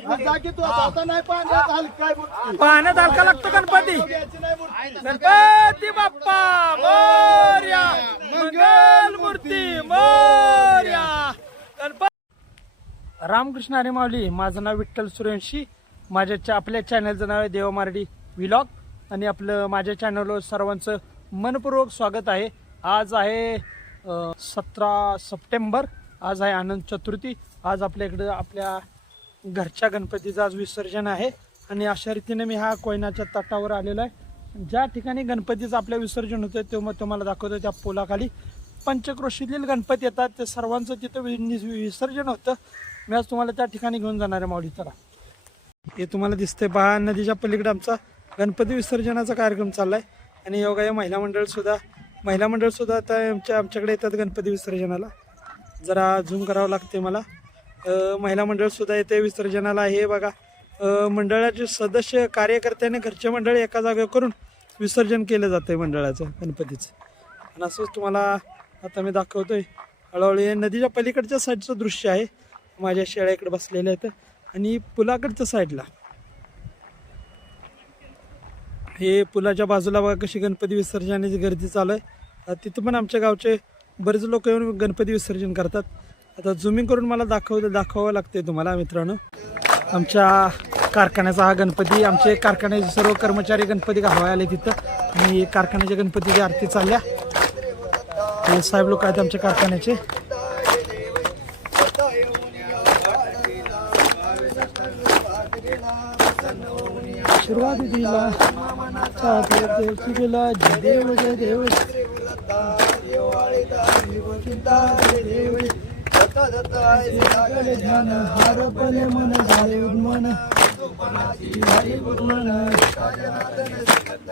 जा की तू आता नाही पाण्यात हलका लागतो गणपती. गणपती. बाप्पा मोर्या मंगल मूर्ती मोर्या. गणपती. रामकृष्ण हरी माऊली माझं नाव विठ्ठल सुरेंशी. माझ्या चा- आपल्या चॅनलचं नाव आहे देव मारडी व्लॉग आणि आपलं माझ्या चॅनलवर सर्वांचं मनपूर्वक स्वागत आहे. आज आहे सतरा सप्टेंबर. आज आहे आनंद चतुर्थी. आज आपल्या इकडं आपल्या घरच्या गणपतीचं आज विसर्जन आहे. आणि अशा रीतीने मी हा कोयनाच्या तटावर आलेलो आहे. ज्या ठिकाणी गणपतीचं आपल्या विसर्जन होतं तेव्हा तुम्हाला दाखवतो त्या पोलाखाली. पंचक्रोशीतील गणपती येतात. ते सर्वांचं तिथं वि- विसर्जन होतं. मी आज तुम्हाला त्या ठिकाणी घेऊन जाणार आहे माऊली तरा हे तुम्हाला दिसतंय पहा नदीच्या पलीकडे आमचा गणपती विसर्जनाचा कार्यक्रम चालला आहे आणि योगा या महिला मंडळसुद्धा महिला मंडळसुद्धा आता आमच्या आमच्याकडे येतात गणपती विसर्जनाला. जरा झूम करावं लागते मला. महिला मंडळ सुद्धा येते विसर्जनाला हे बघा मंडळाचे सदस्य कार्यकर्त्याने घरचे मंडळ एका जागेवर करून विसर्जन केलं जातंय मंडळाचं गणपतीचं. आणि असंच तुम्हाला आता मी दाखवतोय. हळूहळू हे नदीच्या पलीकडच्या साईडचं दृश्य आहे. माझ्या शेळ्या इकडे बसलेल्या आहेत आणि पुलाकडच्या साईडला. हे पुलाच्या बाजूला बघा कशी गणपती विसर्जनाची गर्दी चालू आहे. तिथं पण आमच्या गावचे बरेच लोक येऊन गणपती विसर्जन करतात. आता झुमिंग करून मला दाखव दाखवावं लागते तुम्हाला मित्रांनो. आमच्या कारखान्याचा हा गणपती आमचे कारखान्याचे सर्व कर्मचारी गणपती घालवायला आले तिथं. आणि कारखान्याच्या गणपतीची आरती चालल्या. हे साहेब लोक आहेत आमच्या कारखान्याचे. सुरुवात दिला देव जय देव. जय ध्यान हारपले मन झाले उन्मन उन्मन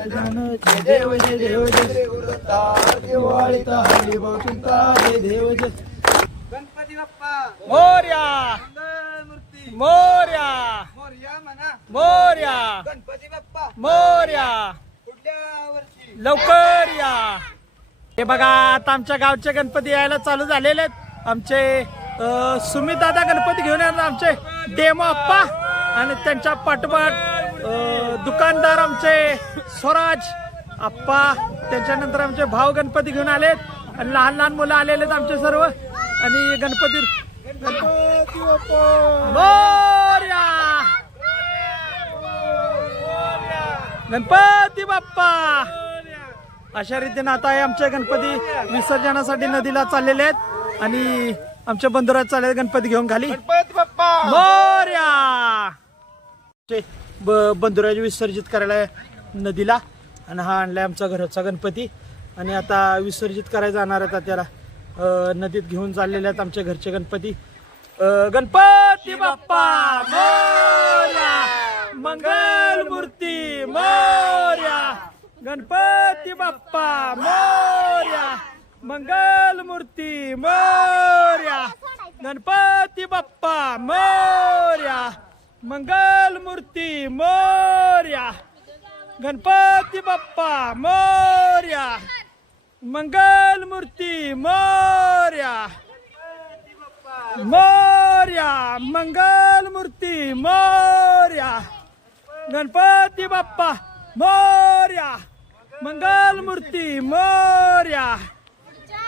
ध्यान जय देव जय देव जय हरी जय देव जय गणपती बाप्पा मोर्या. मूर्ती मोर्या. मोर्या. म्हणा मोर्या. गणपती बाप्पा मोर्या वर्षी लवकर या. हे बघा आता आमच्या गावचे गणपती यायला चालू झालेले आहेत. आमचे सुमित दादा गणपती घेऊन येणार आमचे डेमो अप्पा आणि त्यांच्या पाठोपाठ दुकानदार आमचे स्वराज आप्पा त्याच्यानंतर आमचे भाव गणपती घेऊन आलेत आणि लहान लहान मुलं आलेले आहेत आमचे सर्व. आणि गणपती गणपती बाप्पा! अशा रीतीनं आता आमचे गणपती विसर्जनासाठी नदीला चाललेले आहेत. आणि आमच्या बंदरात चालले गणपती घेऊन खाली. मोर्या! ते बंदुराजी विसर्जित करायला नदीला आणि हा आणलाय आमचा घरचा गणपती. आणि आता विसर्जित करायला जाणार आहेत त्याला. नदीत घेऊन चाललेले आहेत आमचे घरचे गणपती. गणपती बाप्पा! मोर्या! मंगल मूर्ती मोर्या! गणपती बाप्पा! मंगल मूर्ती मोर्या गणपती बाप्पा मोर्या मंगल मूर्ती मोर्या गणपती बाप्पा मोर्या मंगल मूर्ती मोर्या मोर्या मंगल मूर्ती मोर्या गणपती बाप्पा मोर्या मंगल मूर्ती मोर्या ग-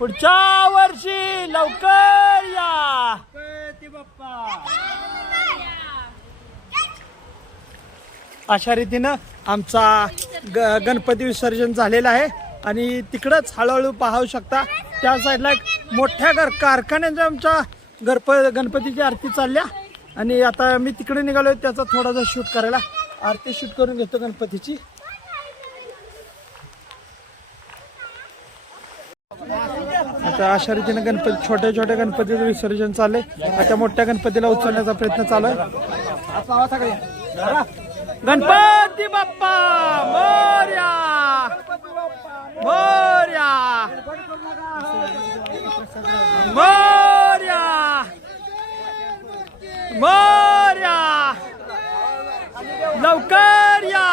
पुढच्या वर्षी लवकर या. अशा रीतीनं आमचा ग गणपती विसर्जन झालेलं आहे आणि तिकडंच हळूहळू पाहू शकता. त्या साईडला एक मोठ्या घर कारखान्याच्या आमच्या गणप गणपतीची आरती चालल्या. आणि आता मी तिकडे निघालो त्याचा थोडासा शूट करायला. आरती शूट करून घेतो गणपतीची आता तर अशा रीतीने गणपती छोट्या छोट्या गणपतीचं विसर्जन चाललंय आता मोठ्या गणपतीला उचलण्याचा प्रयत्न चालू आहे गणपती बाप्पा मोर्या मोर्या मोर्या मोर्या लवकर या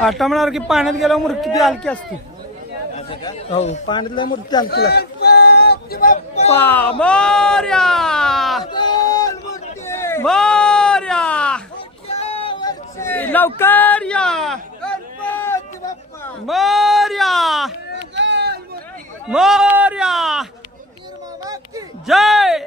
आटा म्हणार की पाण्यात गेल्यावर मूर्ती किती हलकी असते? हो पाण्यातल्या मूर्ती हलकी लागते. पा मोर्या! मोर्या! लवकर या! मोर्या! मोर्या जय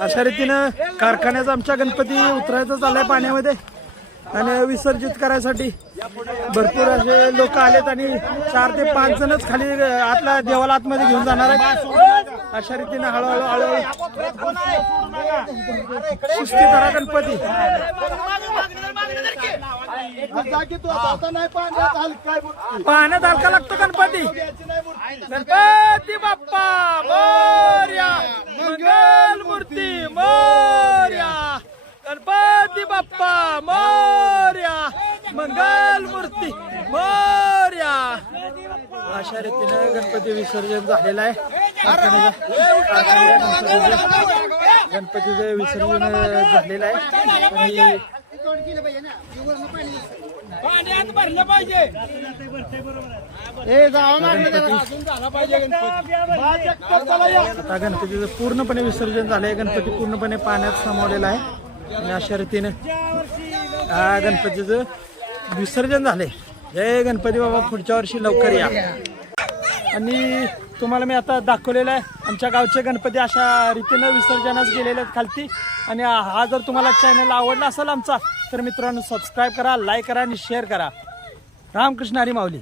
अशा रीतीनं कारखान्याचा आमच्या गणपती उतरायचा चाललंय पाण्यामध्ये आणि विसर्जित करायसाठी भरपूर असे लोक आलेत आणि चार ते पाच जणच खाली आतला देवाला आतमध्ये घेऊन जाणार आहेत. अशा रीतीनं हळूहळू हळूहळू. सुस्ती करा गणपती. पाण्यात हलका लागतो गणपती. गणपती बाप्पा मोर्या मंगल मूर्ती मोर्या. गणपती बाप्पा मोर्या मंगल मूर्ती मोर्या. अशा रीतीने गणपती विसर्जन झालेलं आहे. गणपतीचं- गणपतीचं विसर्जन झालेलं आहे. आणि पाण्यात भरलं पाहिजे. आता गणपतीचं पूर्णपणे विसर्जन झालंय. गणपती पूर्णपणे पाण्यात सामावलेला आहे. आणि अशा रीतीने हा गणपतीचं विसर्जन झालंय. जय गणपती बाबा पुढच्या वर्षी लवकर या. आणि तुम्हाला मी आता दाखवलेलं आहे. आमच्या गावचे गणपती अशा रीतीनं विसर्जनास गेलेले आहेत खालती. आणि हा जर तुम्हाला चॅनल आवडला असेल आमचा तर मित्रांनो सबस्क्राईब करा लाईक करा आणि शेअर करा. रामकृष्ण हरी माऊली.